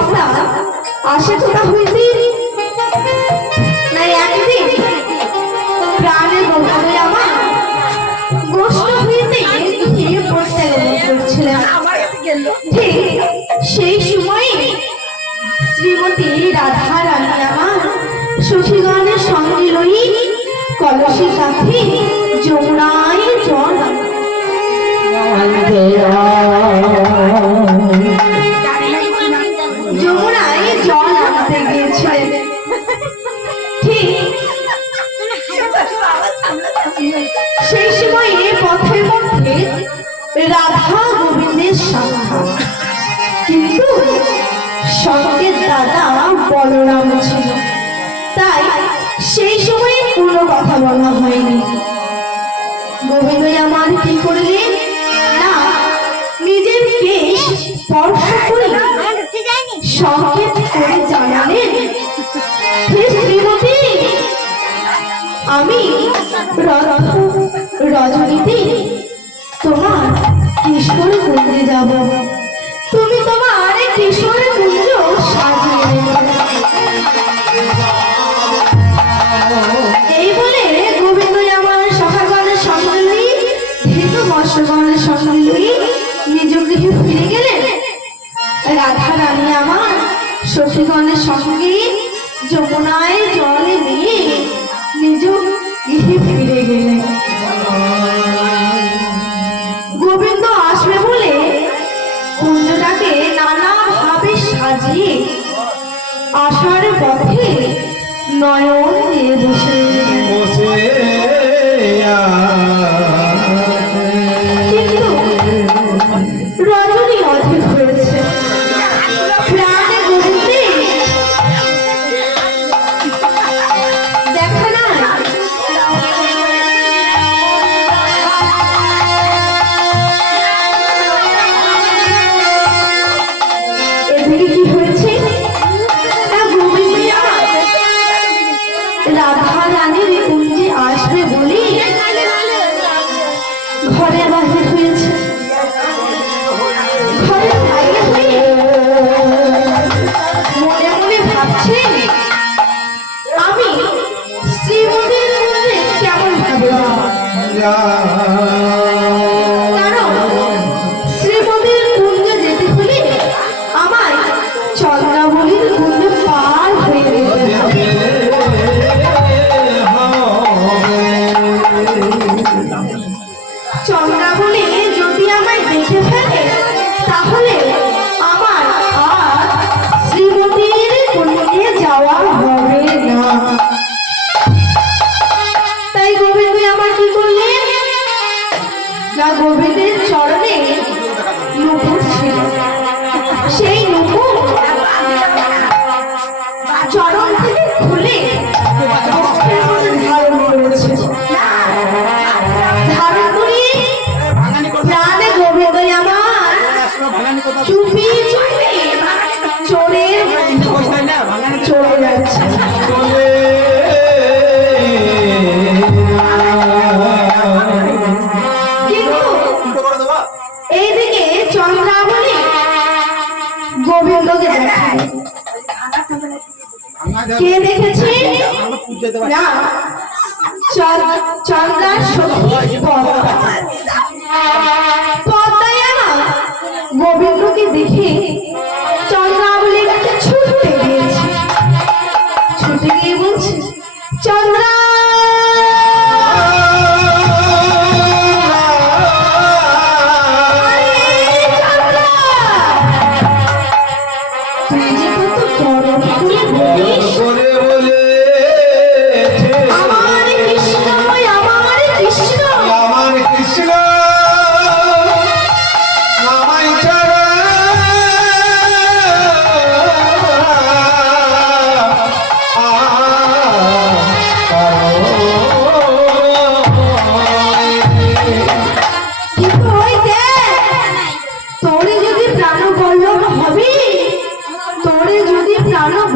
অবস্থা আসে কোথা হইতে না একদিন প্রাণের বন্ধু আমার গোষ্ঠ হইতে গিয়ে পড়তে করছিলাম। ঠিক সেই সময়ে শ্রীমতী রাধা রানী আমার সখীগণের সঙ্গে লই কলসি কাঠে যমুনায় জল যমুনায় জল আনতে গিয়েছিলেন। ঠিক সেই সময়ে পথের মধ্যে রাধা গোবিন্দের সাক্ষাৎ, কিন্তু সঙ্গে দাদা বলরাম ছিল, তাই সেই সময়ে কোনো কথা বলা হয়নি। গোবিন্দ আমার কি করলেন না নিজের কেশ স্পর্শ করে সংকেত করে জানালেন, হে শ্রীমতী, আমি রজনীতে তোমার কিশোর কুঞ্জে যাব, তুমি তোমার কিশোর কুঞ্জ সাজিয়ে দেবে। এই বলে গোবিন্দ আমার সখাগণের সঙ্গে লই ধৃত মৎস্যগণের সঙ্গে লই নিজ গৃহে ফিরে গেলেন। রাধা রানী আমার সখীগণের সঙ্গে যমুনায় জলে নিয়ে নিজ গৃহে ফিরে গেলেন। গোবিন্দ আসবে বলে কুঞ্জটাকে নানা ভাবে সাজিয়ে আসার পথে নয়ন দিয়ে বসে কিন্তু রজনী অধিক হয়েছে। প্রাণে গোবিন্দে দেখা না এদিকে কি হয়েছে, রাধা রানীর কুঞ্জে আসবে বলে ঘরে বাহির হয়েছে। ঘরে বাইরে হয়ে মনে মনে ভাবছে, আমি শ্রীমতীর কুঞ্জে কেমন ভাবে কারণ শ্রীমতীর কুঞ্জে যেতে হলে আমায় চন্দ্রাবলীর কুঞ্জে পার হয়ে যেতে হবে। চন্দ্রাবলী যদি আমায় দেখে ফেলে তাহলে আমার আর শ্রীমতীর কুঞ্জে যাওয়া হবে না। তাই গোবিন্দ আমার কি করলেন না গোবিন্দের চরণে নুপুর ছিল, সেই নুপুর চরণ থেকে খুলে ধারণ করেছে। ধারণ করে প্রাণে গোবিন্দ আমার চুপি চুপি চোরের চলে যাচ্ছে। এইদিকে চন্দ্রাবলী গোবিন্দকে দেখায়। কে দেখেছে না চন্দ্রার সখী পদ্মায় আমার গোবিন্দকে দেখে চন্দ্রাবলীর কাছে ছুটতে গিয়েছে। ছুটে গিয়ে বলছে, চন্দ্রা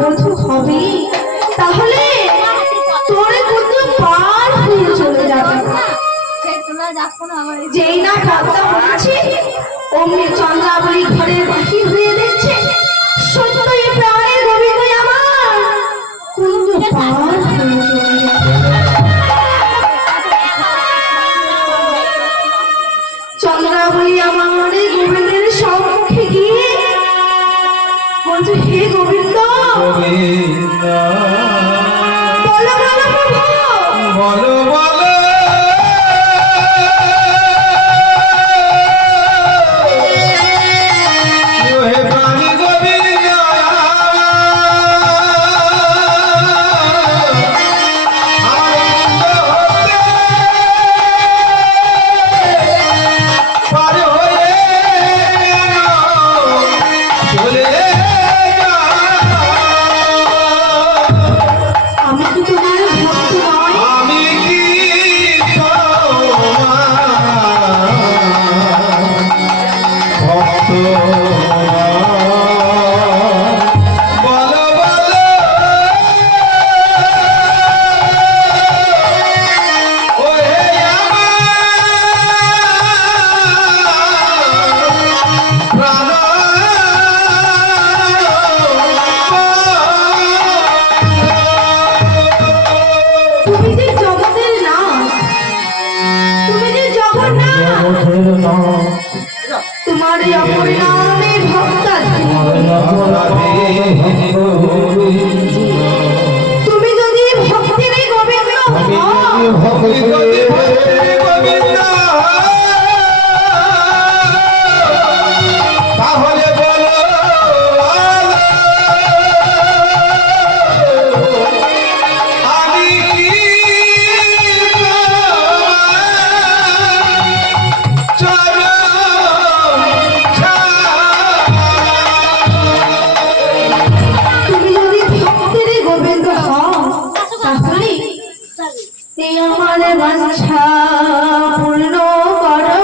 বধূ হবে তাহলে তোরে কিন্তু পার হয়ে চলে যাবে। যেই না কথা বলছি অমনি চন্দ্রাবলী ঘরের বাহির হয়ে দেখছে সত্যই বলছে হে গোবিন্দ বলো বলো প্রভু বলো বলো হে প্রাণী গোবিন্দ আনন্দ হতে পার হয়ে চলে আমি কি তোমার ভক্ত নয় আমি কি ভক্ত বলো বলো ও হে আমার তুমি যে জগতের নাথ তুমি যে জগন্নাথ তোমার এই অপর নামে ভক্ত তুমি যদি ভক্তির গোবিন্দ হও তাহলে বলো আমি কি তুমি যদি ভক্তির গোবিন্দ হও তাহলে এই আমার বাঞ্ছা পূর্ণ করো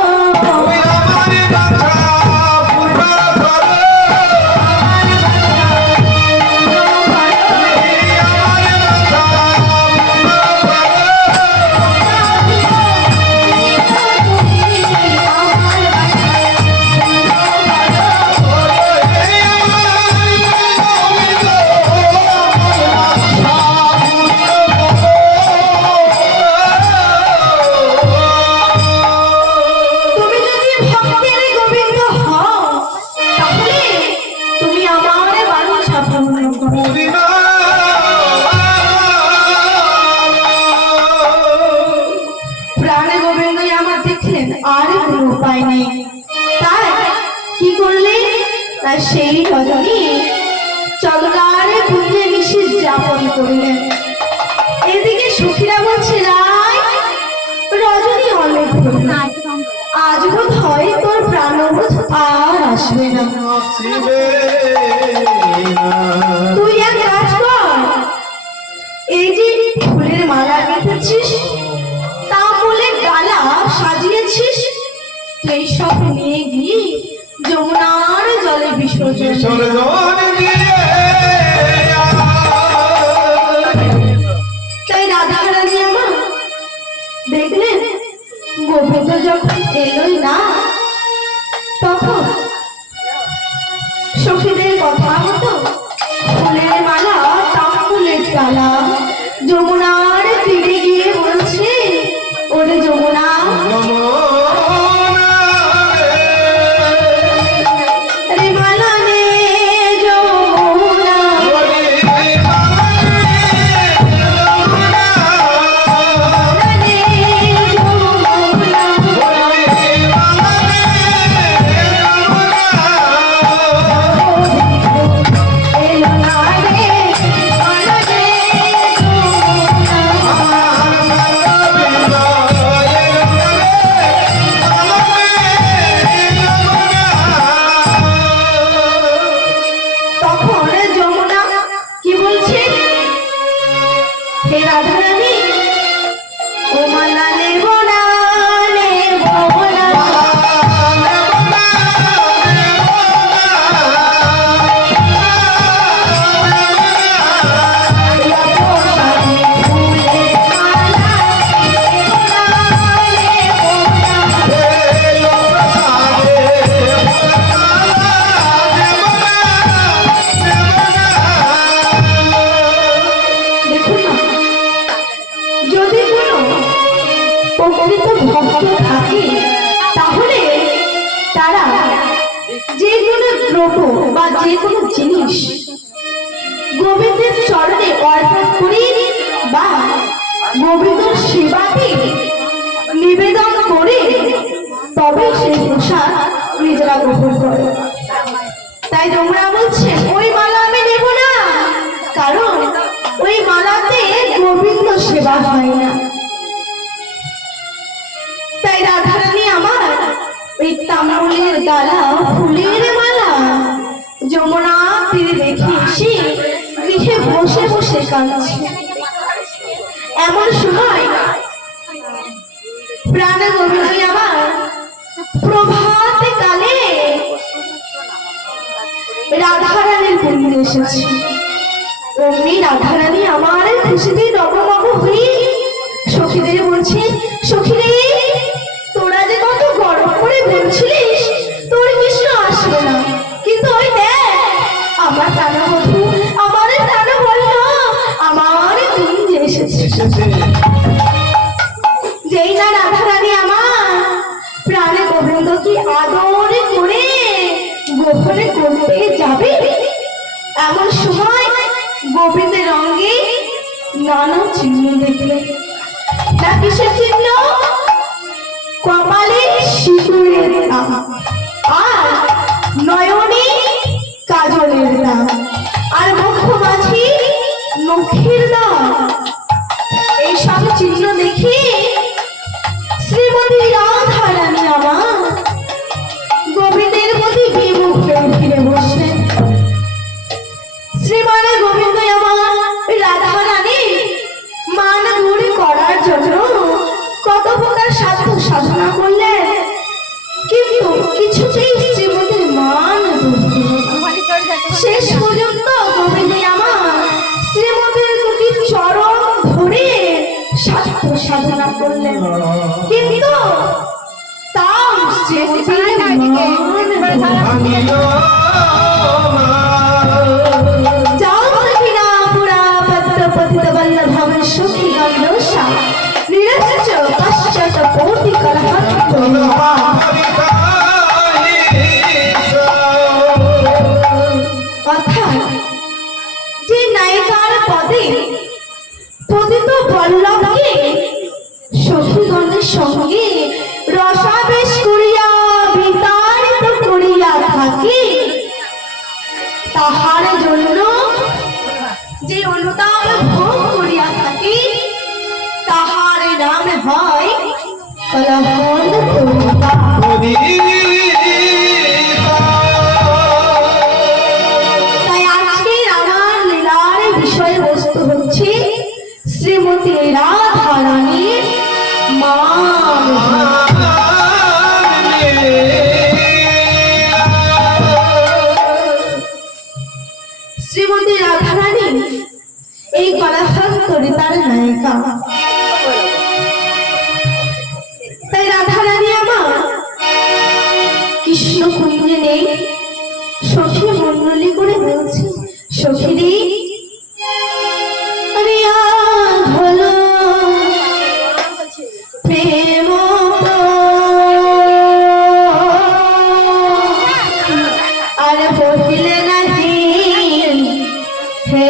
তুমি যদি ভক্তির গোবিন্দ হও তাহলে তুমি আমার বাঞ্ছা পূর্ণ করো প্রাণে গোবিন্দই আমার দেখলেন আর কোনো উপায় নেই তাই কি করলেন তাই সেই রজনী চন্দ্রারে পুণ্যে মিশে যাপন করলেন এদিকে সখীরা বলছে রায় রজনী অনেক হলো। আজ বোধ হয় তোর প্রাণবোধ আর আসবে না তুই এক কাজ কর এই যে ফুলের মালা গেঁথেছিস তাম্বুলের ডালা সাজিয়েছিস এই সব নিয়ে গিয়ে যমুনার জলে বিসর্জন দে। তাই রাধারানী আমার দেখলেন গোবিন্দ যখন এলোই না তখন সখীদের কথা মতো ফুলের মালা তাম্বুলের ডালা যমুনার তীরে গিয়ে বলছে ওরে যমুনা রে মালা নে যমুনা রে যমুনা এলো না রে মালা নে তখন যমুনা কি বলছে হে রাধারানী ও মালা নেব না নেব না দেখুন না যে কোনো জিনিস গোবিন্দের চরণে অর্পণ করি বা গোবিন্দর সেবাতে নিবেদন করে তবে সেই প্রসাদ নিজেরা গ্রহণ করে। তাই তোমরা বলছে ওই মালা আমি নেব না, কারণ ওই মালাতে গোবিন্দ সেবা হয় না। তাই রাধারানী আমার ওই তাম্বুলের ডালা ফুলের মালা যমুনা তীরে রেখে এসে গৃহে বসে বসে কাঁদছে। এমন সময় প্রাণ গোবিন্দ আমার প্রভাত কালে রাধারানীর মন্দিরে এসেছে। অমনি রাধারানী আমার খুশিতে ডগমগ হয়ে সখীদের বলছে, সখীরে তোরা যে কত গর্ব করে বলছিলিস তোর কৃষ্ণ আসবে না, কিন্তু ওই দেখ আমার প্রাণবধূ আমার প্রাণবল্ল আমার কুঞ্জে এসেছে। যেই না রাধারানী আমার প্রাণে গোবিন্দকে আদর করে গোপনে করতে যাবে, এমন সময় গোবিন্দের রঙে নানা চিহ্ন দেখলে। না কিসের চিহ্ন? কপালে সিঁদুরের দাগ আর নয়নে কাজলের দাগ আর মুখ মাঝে নখের দাগ। এইসব চিহ্ন দেখে শ্রীমতী রাধারানী আমার গোবিন্দের প্রতি বিমুখ হয়ে ফিরে বসলেন। শ্রীমানে গোবিন্দ আমার রাধারানী মান দূর করার জন্য কত প্রকার সাধ্য সাধনা করলেন, কিন্তু কিছুতেই শ্রীমতীর মান দূর হলো না। শেষ পর্যন্ত গোবিন্দ আমার শ্রীমতীর দুটি চরণ ধরে সাধ্য সাধনা করলেন, কিন্তু তাও শ্রীমতীর মান যাও সখিনা পুরা পদ্ম পতিত বল্লভম সখী গন্ধোষা নিরস্চ পশ্চাৎ কোটি কলহত। অর্থাৎ যে নায়িকার পদে পতিত বল্লভকে সখীগণের সঙ্গে রসাবেশ করিয়া বিতাড়িত করিয়া থাকে, তাহার জন্য যে অনুতাপ ভোগ করিয়া থাকি তাহার নাম হয় কলহন করিতা। তাই আজকের আমার লীলার বিষয়বস্তু হচ্ছে শ্রীমতী রাধারানীর মান। শ্রীমতী রাধারানী এই কলাহন করিতার নায়িকা। তাই রাধারানী আমার কৃষ্ণ কুঞ্জে নেই সখী মন্ডলী করে বলছে, সখীরে হলো প্রেম আর বহিলে নাহি হে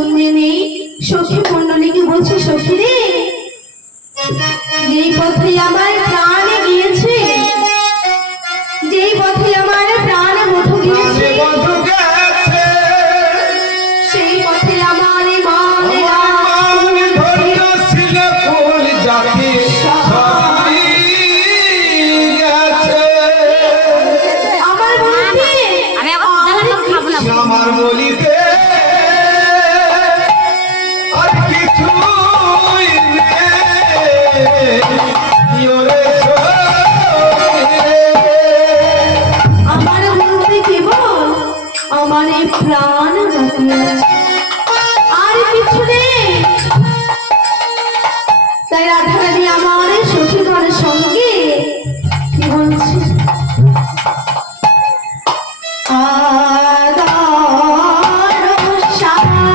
কুঞ্জিনী সখী মণ্ডলীকে বলছে, সখী রে, যেই পথে আমার প্রাণ গিয়েছে, যেই পথে আমার প্রাণ বধূ গিয়েছে, বন্ধু গেছে সেই পথে আমার আমার মান ধন্য ছিল ফুল জাতি সবই গেছে। আমার বলিতে আমি আবার খাবো না। আমার বলিতে আর কিছুই নেই ওরে আমার বলতে কেবল আমার এই প্রাণ বাকি আছে, আর কিছু নেই। তাই রাধারানী আমার সখীগণের সঙ্গে কি বলছে, আদর সাধে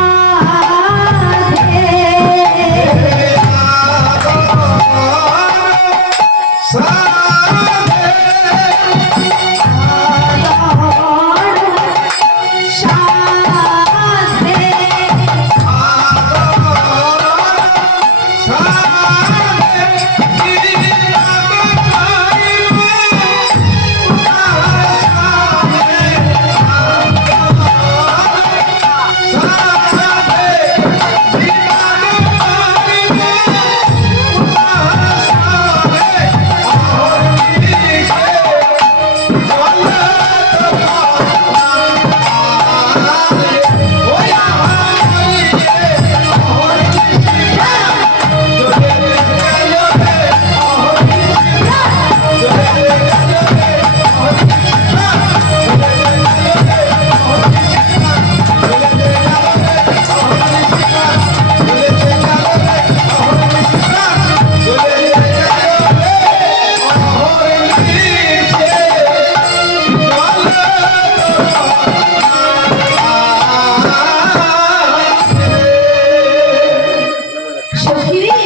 সখীরে,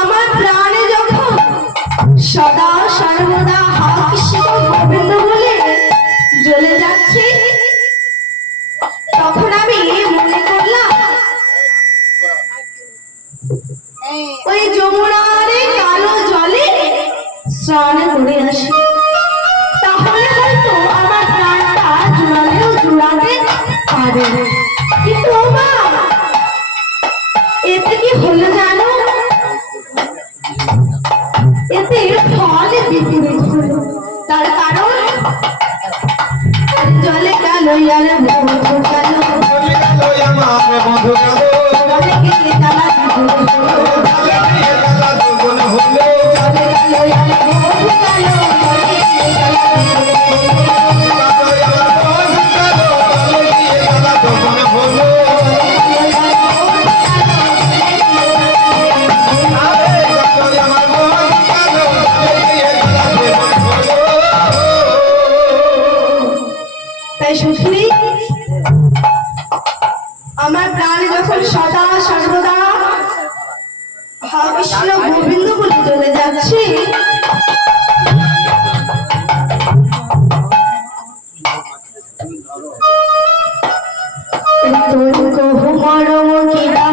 আমার প্রাণে যখন সদা সর্বদা হা কৃষ্ণ গোবিন্দ বলে জ্বলে যাচ্ছে, তখন আমি মনে করলাম ওই যমুনার কালো জলে স্নান করে আসি, তাহলে হয়তো আমার প্রাণটা জোড়ালেও জোড়াতে পারে। কিন্তু মা, এতে কি হলো জানো, এতে ফল বিপরীত হলো। তার কারণ জলে গেল আর বন্ধু গেল, আমার বন্ধু গেল জলে গিয়ে তারা বিপরীত হলো। জলে গেল আর বন্ধু গেল, জলে গিয়ে তারা বিপরীত হলো। তাই সখী, আমার প্রাণে যখন সদা সর্বদা হা কৃষ্ণ গোবিন্দ বলে চলে যাচ্ছে, তোর কহু মরম কিনা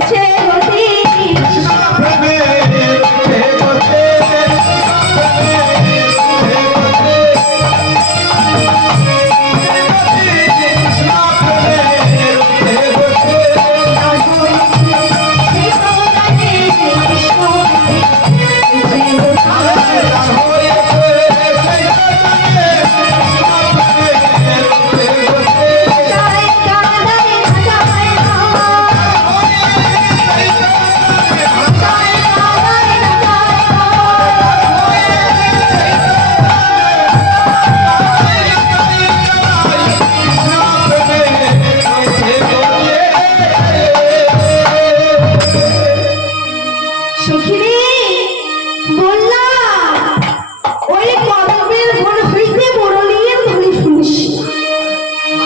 হয়েছে গতি কৃষ্ণ প্রেমে হে গতে কৃষ্ণ প্রেমে হে গতে সখিরে বললাম ওই কদমের বন হইতে মুরলীর ধ্বনি শুনিস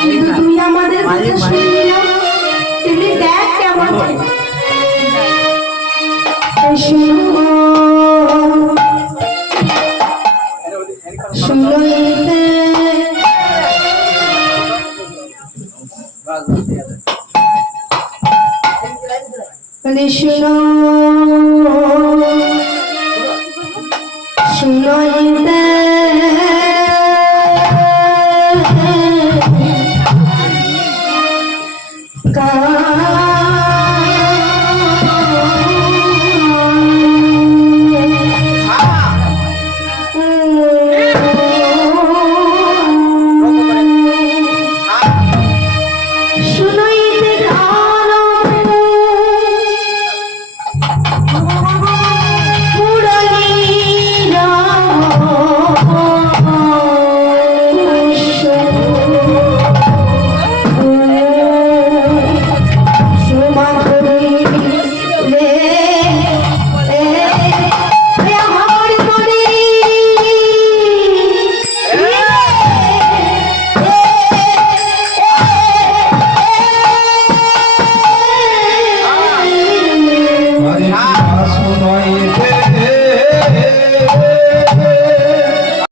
কিন্তু তুই আমাদের কথা শুনবি না তেমনি দেখ কেমন শুনতে শুনো শুনো